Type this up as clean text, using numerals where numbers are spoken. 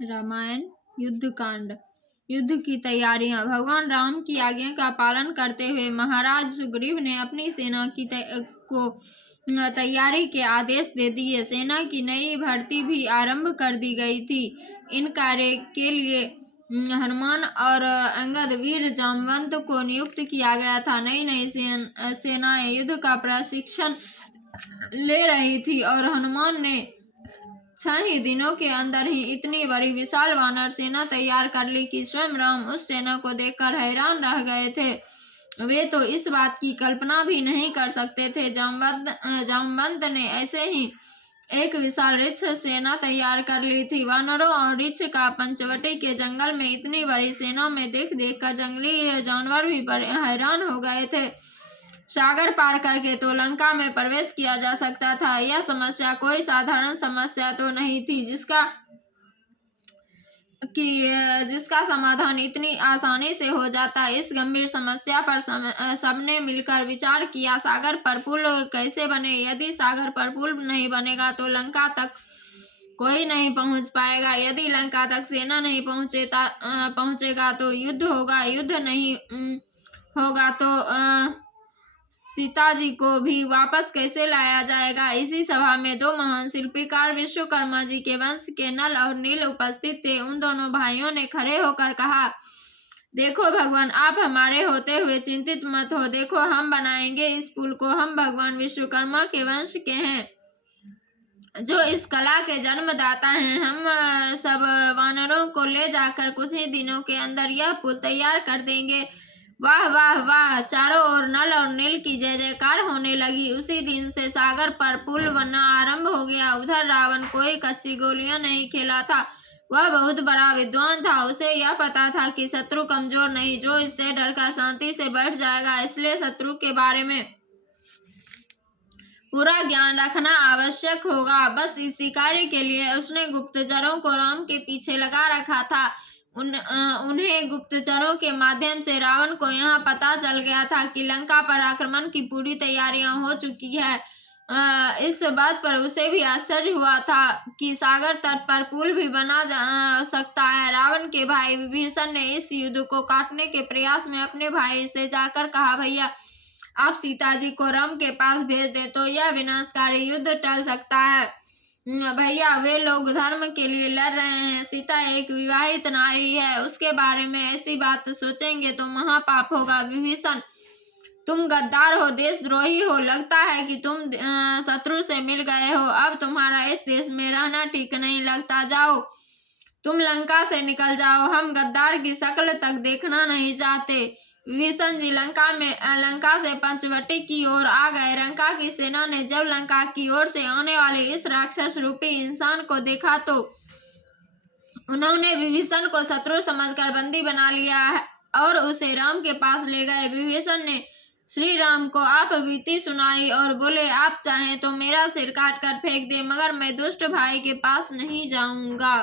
रामायण युद्धकांड। युद्ध की तैयारियां। भगवान राम की आज्ञा का पालन करते हुए महाराज सुग्रीव ने अपनी सेना की तैयारी के आदेश दे दिए। सेना की नई भर्ती भी आरंभ कर दी गई थी। इन कार्य के लिए हनुमान और अंगद वीर जामवंत को नियुक्त किया गया था। नई नई सेनाएं युद्ध का प्रशिक्षण ले रही थी और हनुमान ने 6 ही दिनों के अंदर ही इतनी बड़ी विशाल वानर सेना तैयार कर ली कि स्वयं राम उस सेना को देखकर हैरान रह गए थे। वे तो इस बात की कल्पना भी नहीं कर सकते थे। जामवंत ने ऐसे ही एक विशाल ऋक्ष सेना तैयार कर ली थी। वानरों और ऋक्ष का पंचवटी के जंगल में इतनी बड़ी सेना में देख कर जंगली जानवर भी हैरान हो गए थे। सागर पार करके तो लंका में प्रवेश किया जा सकता था। यह समस्या कोई साधारण समस्या तो नहीं थी जिसका समाधान इतनी आसानी से हो जाता। इस गंभीर समस्या पर सबने मिलकर विचार किया। सागर पर पुल कैसे बने? यदि सागर पर पुल नहीं बनेगा तो लंका तक कोई नहीं पहुंच पाएगा। यदि लंका तक सेना नहीं पहुंचेगा तो युद्ध होगा। युद्ध नहीं होगा तो सीता जी को भी वापस कैसे लाया जाएगा? इसी सभा में 2 महान शिल्पीकार विश्वकर्मा जी के वंश के नल और नील उपस्थित थे। उन दोनों भाइयों ने खड़े होकर कहा, देखो भगवान, आप हमारे होते हुए चिंतित मत हो। देखो, हम बनाएंगे इस पुल को। हम भगवान विश्वकर्मा के वंश के हैं, जो इस कला के जन्मदाता हैं। हम सब वानरों को ले जाकर कुछ ही दिनों के अंदर यह पुल तैयार कर देंगे। वाह वाह वाह! चारों ओर नल और नील की जय जयकार होने लगी। उसी दिन से सागर पर पुल बनना आरंभ हो गया। उधर रावण कोई कच्ची गोलियां नहीं खेला था। वह बहुत बड़ा विद्वान था। उसे यह पता था कि शत्रु कमजोर नहीं, जो इससे डरकर शांति से बैठ जाएगा। इसलिए शत्रु के बारे में पूरा ज्ञान रखना आवश्यक होगा। बस इसी कार्य के लिए उसने गुप्तचरों को राम के पीछे लगा रखा था। उन्हें गुप्तचरों के माध्यम से रावण को यह पता चल गया था कि लंका पर आक्रमण की पूरी तैयारियां हो चुकी है। इस बात पर उसे भी आश्चर्य हुआ था कि सागर तट पर पुल भी बना जा सकता है। रावण के भाई विभीषण ने इस युद्ध को काटने के प्रयास में अपने भाई से जाकर कहा, भैया, आप सीता जी को राम के पास भेज दे तो यह विनाशकारी युद्ध टल सकता है। भैया, वे लोग धर्म के लिए लड़ रहे हैं। सीता एक विवाहित नारी है, उसके बारे में ऐसी बात सोचेंगे तो महापाप होगा। विभीषण, तुम गद्दार हो, देशद्रोही हो। लगता है कि तुम शत्रु से मिल गए हो। अब तुम्हारा इस देश में रहना ठीक नहीं लगता। जाओ, तुम लंका से निकल जाओ। हम गद्दार की शक्ल तक देखना नहीं चाहते। विभीषण जी लंका से पंचवटी की ओर आ गए। लंका की सेना ने जब लंका की ओर से आने वाले इस राक्षस रूपी इंसान को देखा तो उन्होंने विभीषण को शत्रु समझकर बंदी बना लिया और उसे राम के पास ले गए। विभीषण ने श्री राम को आप बीती सुनाई और बोले, आप चाहें तो मेरा सिर काट कर फेंक दे, मगर मैं दुष्ट भाई के पास नहीं जाऊंगा।